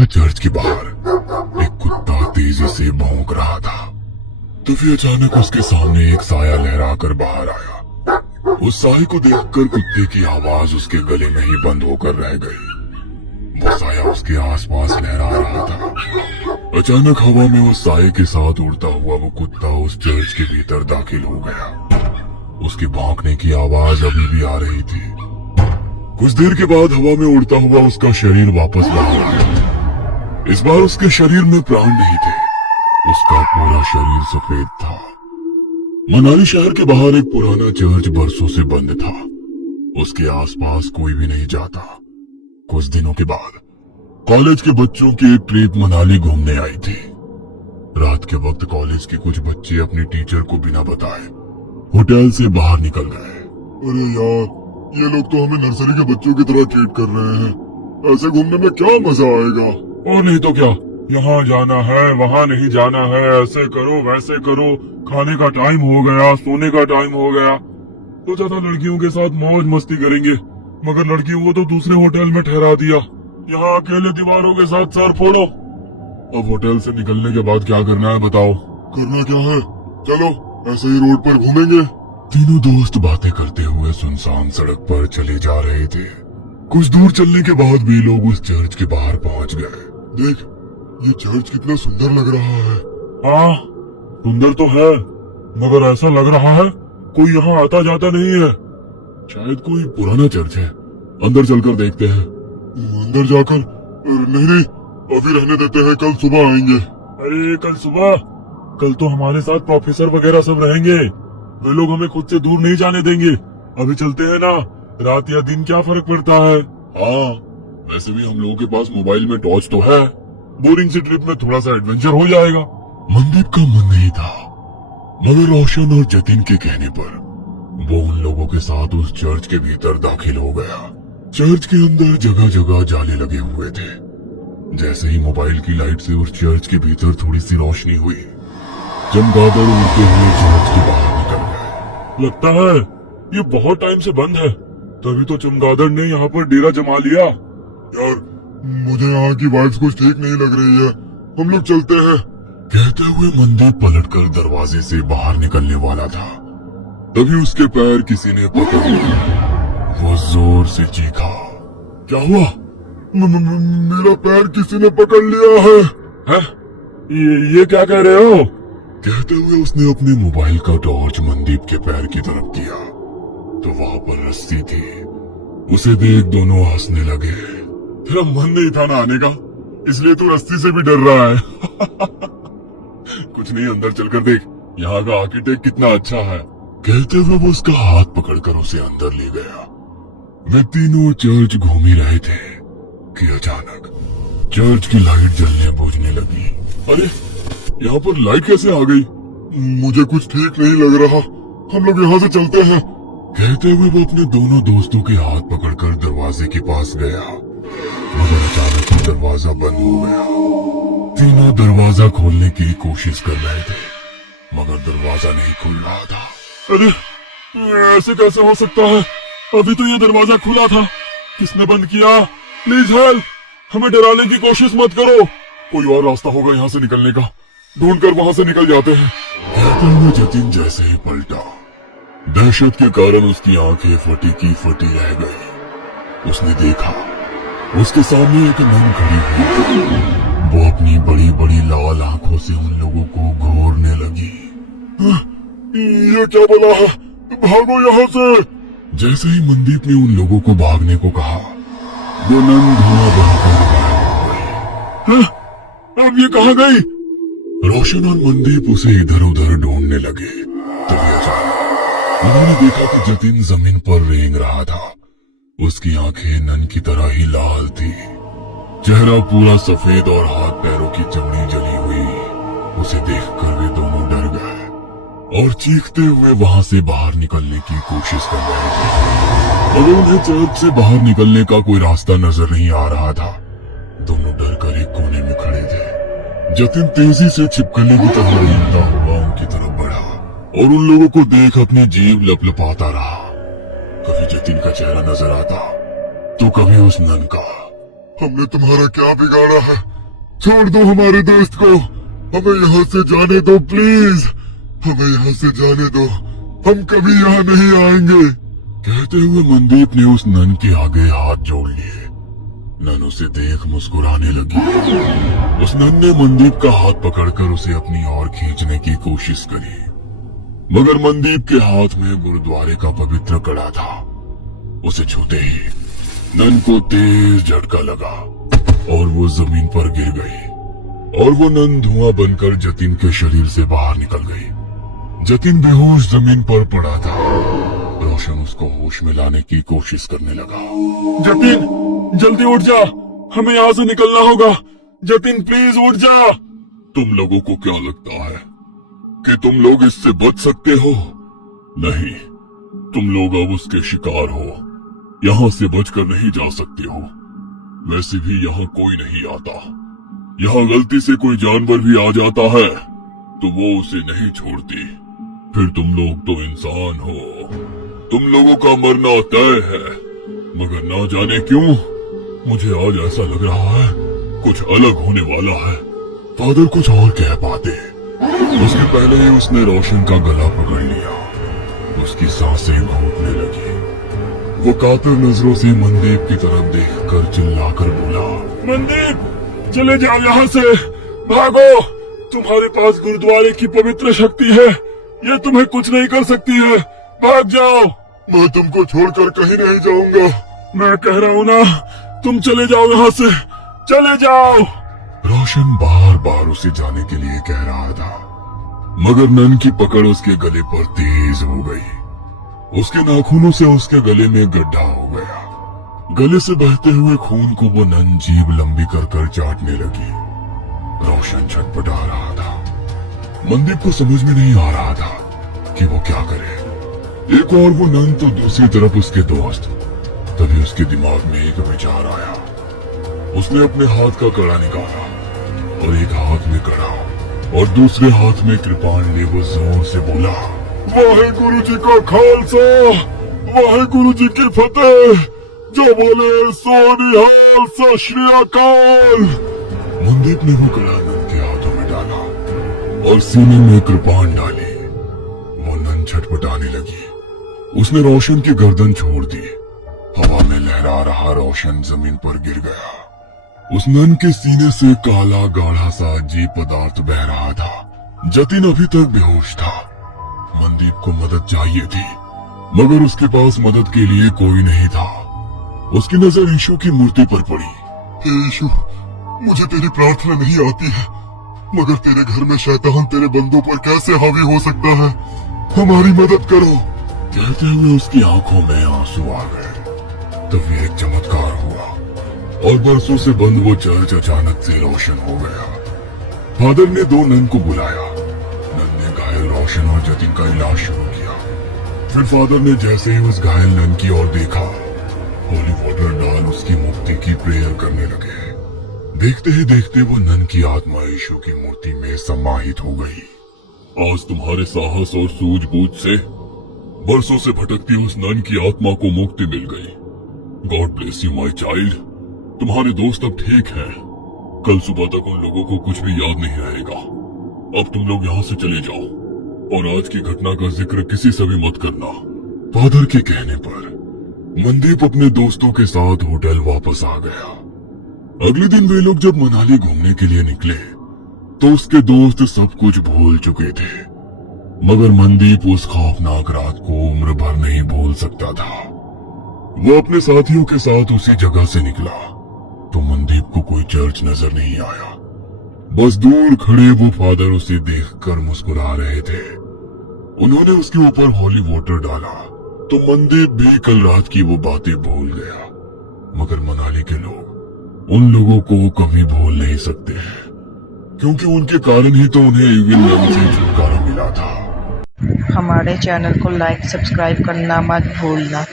बंद चर्च के बाहर एक कुत्ता तेजी से भौंक रहा था। तभी अचानक उसके सामने एक साया लहरा कर बाहर आया। उस साये को देखकर कुत्ते की आवाज उसके गले में ही बंद होकर रह गई। वो साया उसके आसपास लहरा रहा था। अचानक हवा में उस साये के साथ उड़ता हुआ वो कुत्ता उस चर्च के भीतर दाखिल हो गया। उसके भौंकने की आवाज अभी भी आ रही थी। कुछ देर के बाद हवा में उड़ता हुआ उसका शरीर वापस बाहर आया। इस बार उसके शरीर में प्राण नहीं थे। उसका पूरा शरीर सफेद था। मनाली शहर के बाहर एक पुराना चर्च बरसों से बंद था। उसके आसपास कोई भी नहीं जाता। कुछ दिनों के बाद कॉलेज के बच्चों की एक ट्रिप मनाली घूमने आई थी। रात के वक्त कॉलेज के कुछ बच्चे अपने टीचर को बिना बताए होटल से बाहर निकल गए। अरे यार, ये लोग तो हमें नर्सरी के बच्चों की तरह ट्रीट कर रहे हैं। ऐसे घूमने में क्या मजा आएगा। और नहीं तो क्या, यहाँ जाना है वहाँ नहीं जाना है, ऐसे करो वैसे करो, खाने का टाइम हो गया, सोने का टाइम हो गया। तो ज्यादा लड़कियों के साथ मौज मस्ती करेंगे, मगर लड़कियों को तो दूसरे होटल में ठहरा दिया। यहाँ अकेले दीवारों के साथ सर फोड़ो। अब होटल से निकलने के बाद क्या करना है बताओ। करना क्या है, चलो ऐसे ही रोड पर घूमेंगे। तीनों दोस्त बातें करते हुए सुनसान सड़क पर चले जा रहे थे। कुछ दूर चलने के बाद भी लोग उस चर्च के बाहर पहुंच गए। देख, ये चर्च कितना सुंदर लग रहा है। हाँ, सुंदर तो है, मगर ऐसा लग रहा है कोई यहाँ आता जाता नहीं है। शायद कोई पुराना चर्च है। अंदर चलकर देखते हैं। अंदर जाकर? नहीं, अभी रहने देते हैं, कल सुबह आएंगे। अरे कल सुबह? कल तो हमारे साथ प्रोफेसर वगैरह सब रहेंगे। वे लोग हमें खुद से दूर नहीं जाने देंगे। अभी चलते हैं ना, रात या दिन क्या फर्क पड़ता है। हाँ, वैसे भी हम लोगों के पास मोबाइल में टॉर्च तो है। बोरिंग सी ट्रिप में थोड़ा सा एडवेंचर हो जाएगा। मनदीप का मन नहीं था, मगर रोशन और जतिन के कहने पर वो उन लोगों के साथ उस चर्च के भीतर दाखिल हो गया। चर्च के अंदर जगह जगह जाले लगे हुए थे। जैसे ही मोबाइल की लाइट से उस चर्च के भीतर थोड़ी सी रोशनी हुई, चमगादड़ उड़ते हुए चर्च के बाहर निकल गए। लगता है ये बहुत टाइम से बंद है, तभी तो चमगादड़ ने यहाँ पर डेरा जमा लिया। यार, मुझे यहाँ की वाइब्स कुछ ठीक नहीं लग रही है, हम लोग चलते हैं। कहते हुए मंदिर पलटकर दरवाजे से बाहर निकलने वाला था, तभी उसके पैर किसी ने पकड़ लिया। वो जोर से चीखा। क्या हुआ? मेरा पैर किसी ने पकड़ लिया है। हैं? ये क्या कह रहे हो? कहते हुए उसने अपने मोबाइल का टॉर्च मनदीप के पैर की तरफ किया तो वहाँ पर रस्सी थी। उसे देख दोनों हंसने लगे। तेरा मन नहीं था ना आने का, इसलिए तू रस्सी से भी डर रहा है। कुछ नहीं, अंदर चलकर देख, यहाँ का आर्किटेक्ट कितना अच्छा है। कहते हुए वो उसका हाथ पकड़कर उसे अंदर ले गया। वे तीनों चर्च घूम ही रहे थे कि अचानक चर्च की लाइट जलने बुझने लगी। अरे, यहाँ पर लाइट कैसे आ गई? मुझे कुछ ठीक नहीं लग रहा, हम लोग यहाँ से चलते हैं। कहते हुए वो अपने दोनों दोस्तों के हाथ पकड़कर दरवाजे के पास गया, मगर अचानक ही दरवाजा बंद हो गया। तीनों दरवाजा खोलने की कोशिश कर रहे थे, मगर दरवाजा नहीं खुल रहा था। अरे, ऐसे कैसे हो सकता है? अभी तो ये दरवाजा खुला था। किसने बंद किया? प्लीज हेल्प, हमें डराने की कोशिश मत करो। कोई और रास्ता होगा यहाँ से निकलने का, ढूंढकर वहाँ से निकल जाते हैं। कहते हुए जतिन जैसे ही पलटा, दहशत के कारण उसकी आंखें फटी की फटी रह गई। उसने देखा उसके सामने एक नन खड़ी हुई। वो अपनी बड़ी बड़ी लाल आंखों से उन लोगों को घूरने लगी। ये क्या बोला है? भागो यहाँ से। जैसे ही मनदीप ने उन लोगों को भागने को कहा, वो नन धुआं बहकर गायब हो गई। अब ये कहाँ गई? रोशन और मनदीप उसे इधर उधर ढूंढने लगे। तभी अचानक उन्होंने देखा कि जतिन जमीन पर रेंग रहा था। उसकी आंखें नन की तरह ही लाल थी, चेहरा पूरा सफेद और हाथ पैरों की चमड़ी जली हुई। उसे देखकर वे दोनों डर गए और चीखते हुए वहां से बाहर निकलने की कोशिश कर रहे थे, मगर उन्हें चर्च से बाहर निकलने का कोई रास्ता नजर नहीं आ रहा था। दोनों डर कर एक कोने में खड़े थे। जतिन तेजी से छिपकली की तरह रेंगता हुआ उनकी तरफ बढ़ा और उन लोगों को देख अपनी जीभ लपलपाता रहा। कभी जतिन का चेहरा नजर आता तो कभी उस नन का। हमने तुम्हारा क्या बिगाड़ा है? छोड़ दो हमारे दोस्त को, हमें यहाँ से जाने दो प्लीज, हमें यहाँ से जाने दो, हम कभी यहाँ नहीं आएंगे। कहते हुए मनदीप ने उस नन के आगे हाथ जोड़ लिए। नन उसे देख मुस्कुराने लगी। उस नन ने मनदीप का हाथ पकड़कर उसे अपनी ओर खींचने की कोशिश करी, मगर मनदीप के हाथ में गुरुद्वारे का पवित्र कड़ा था। उसे छूते ही नन को तेज झटका लगा और वो जमीन पर गिर गई, और वो नन धुआं बनकर जतिन के शरीर से बाहर निकल गई। जतिन बेहोश जमीन पर पड़ा था। रोशन उसको होश में लाने की कोशिश करने लगा। जतिन जल्दी उठ जा, हमें यहाँ से निकलना होगा। जतिन प्लीज उठ जा। तुम लोगों को क्या लगता है कि तुम लोग इससे बच सकते हो? नहीं, तुम लोग अब उसके शिकार हो। यहाँ से बचकर नहीं जा सकते हो। वैसे भी यहाँ कोई नहीं आता। यहाँ गलती से कोई जानवर भी आ जाता है तो वो उसे नहीं छोड़ती। फिर तुम लोग तो इंसान हो, तुम लोगों का मरना तय है। मगर ना जाने क्यों मुझे आज ऐसा लग रहा है कुछ अलग होने वाला है। फादर कुछ और कह पाते, उसके पहले ही उसने रोशन का गला पकड़ लिया। उसकी सांसें घूटने लगी। वो कातर नजरों से मनदीप की तरफ देखकर चिल्लाकर बोला, मनदीप चले जाओ यहाँ से, भागो। तुम्हारे पास गुरुद्वारे की पवित्र शक्ति है, ये तुम्हें कुछ नहीं कर सकती है। भाग जाओ। मैं तुमको छोड़कर कहीं नहीं जाऊंगा। मैं कह रहा हूँ ना, तुम चले जाओ यहाँ से, चले जाओ। रोशन बार बार उसे जाने के लिए कह रहा था, मगर नन की पकड़ उसके गले पर तेज हो गई। उसके नाखूनों से उसके गले में गड्ढा हो गया। गले से बहते हुए खून को वो नन जीभ लंबी कर चाटने लगी। रोशन छटपटा रहा था। मनदीप को समझ में नहीं आ रहा था कि वो क्या करे। एक और वो नन तो दूसरी तरफ उसके दोस्त। तभी उसके दिमाग में एक विचार आया। उसने अपने हाथ का कड़ा निकाला और एक हाथ में कड़ा और दूसरे हाथ में कृपाण ने वो जोर से बोला, वाहे जी का खालसा, वाहे जी की फतेह, जो बोले सो निहाल, सत श्री अकाल। मनदीप ने वो कड़ा नन के हाथों में डाला और सीने में कृपाण डाली। वो नन छटपटाने लगी। उसने रोशन की गर्दन छोड़ दी। हवा में लहरा रहा रोशन जमीन पर गिर गया। उस नन के सीने से काला गाढ़ा सा अजीब पदार्थ बह रहा था। जतिन अभी तक बेहोश था। मनदीप को मदद चाहिए थी, मगर उसके पास मदद के लिए कोई नहीं था। उसकी नजर यीशु की मूर्ति पर पड़ी। हे यीशु, मुझे तेरी प्रार्थना नहीं आती है, मगर तेरे घर में शैतान तेरे बंदों पर कैसे हावी हो सकता है? हमारी मदद करो। कहते हुए उसकी आंखों में आंसू आ गए। तभी एक चमत्कार हुआ और बरसों से बंद वो चर्च अचानक से रोशन हो गया। फादर ने दो नन को बुलाया। नन ने घायल रोशन और जतिन का इलाज शुरू किया। फिर फादर ने जैसे ही उस घायल नन की ओर देखा, होली वाटर डाल उसकी मुक्ति की प्रेयर करने लगे। देखते ही देखते वो नन की आत्मा यीशु की मूर्ति में समाहित हो गई। आज तुम्हारे साहस और सूझबूझ से बरसों से भटकती उस नन की आत्मा को मुक्ति मिल गई। God bless you my child. तुम्हारे दोस्त अब ठीक हैं। कल सुबह तक उन लोगों को कुछ भी याद नहीं रहेगा। अब तुम लोग यहाँ से चले जाओ और आज की घटना का जिक्र किसी से भी मत करना। फादर के कहने पर मनदीप अपने दोस्तों के साथ होटल वापस आ गया। अगले दिन वे लोग जब मनाली घूमने के लिए निकले तो उसके दोस्त सब कुछ भूल चुके थे, मगर मनदीप उस खौफनाक रात को उम्र भर नहीं भूल सकता था। वो अपने साथियों के साथ उसी जगह से निकला तो मनदीप को कोई चर्च नजर नहीं आया। बस दूर खड़े वो फादर उसे देखकर मुस्कुरा रहे थे। उन्होंने उसके ऊपर होली वाटर डाला तो मनदीप भी कल रात की वो बातें भूल गया। मगर मनाली के लोग उन लोगों को कभी भूल नहीं सकते हैं, क्योंकि उनके कारण ही तो उन्हें इविल नन से छुटकारा मिला था। हमारे चैनल को लाइक सब्सक्राइब करना मत भूलना।